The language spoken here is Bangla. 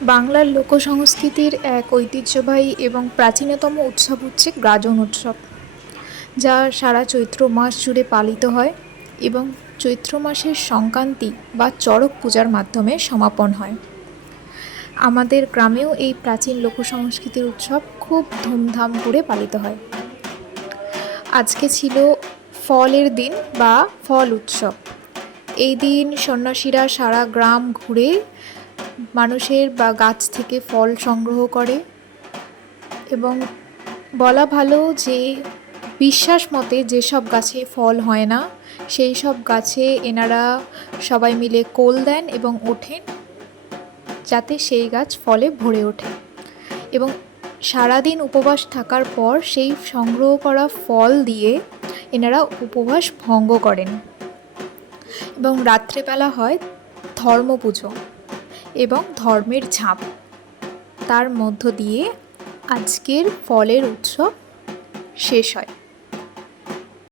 বাংলার লোকসংস্কৃতির এক ঐতিহ্যবাহী এবং প্রাচীনতম উৎসব হচ্ছে গাজন উৎসব, যা সারা চৈত্র মাস জুড়ে পালিত হয় এবং চৈত্র মাসের সংক্রান্তি বা চড়ক পূজার মাধ্যমে সমাপন হয়। আমাদের গ্রামেও এই প্রাচীন লোকসংস্কৃতির উৎসব খুব ধুমধাম করে পালিত হয়। আজকে ছিল ফলের দিন বা ফল উৎসব। এই দিন সন্ন্যাসীরা সারা গ্রাম ঘুরে মানুষের বা গাছ থেকে ফল সংগ্রহ করে এবং বলা ভালো যে বিশ্বাস মতে যেসব গাছে ফল হয় না সেই সব গাছে এনারা সবাই মিলে কোল দেন এবং ওঠেন, যাতে সেই গাছ ফলে ভরে ওঠে। এবং সারাদিন উপবাস থাকার পর সেই সংগ্রহ করা ফল দিয়ে এনারা উপবাস ভঙ্গ করেন এবং রাত্রেবেলা হয় ধর্ম পুজো এবং ধর্মের ঝাঁপ। তার মধ্য দিয়ে আজকের ফলের উৎসব শেষ হয়।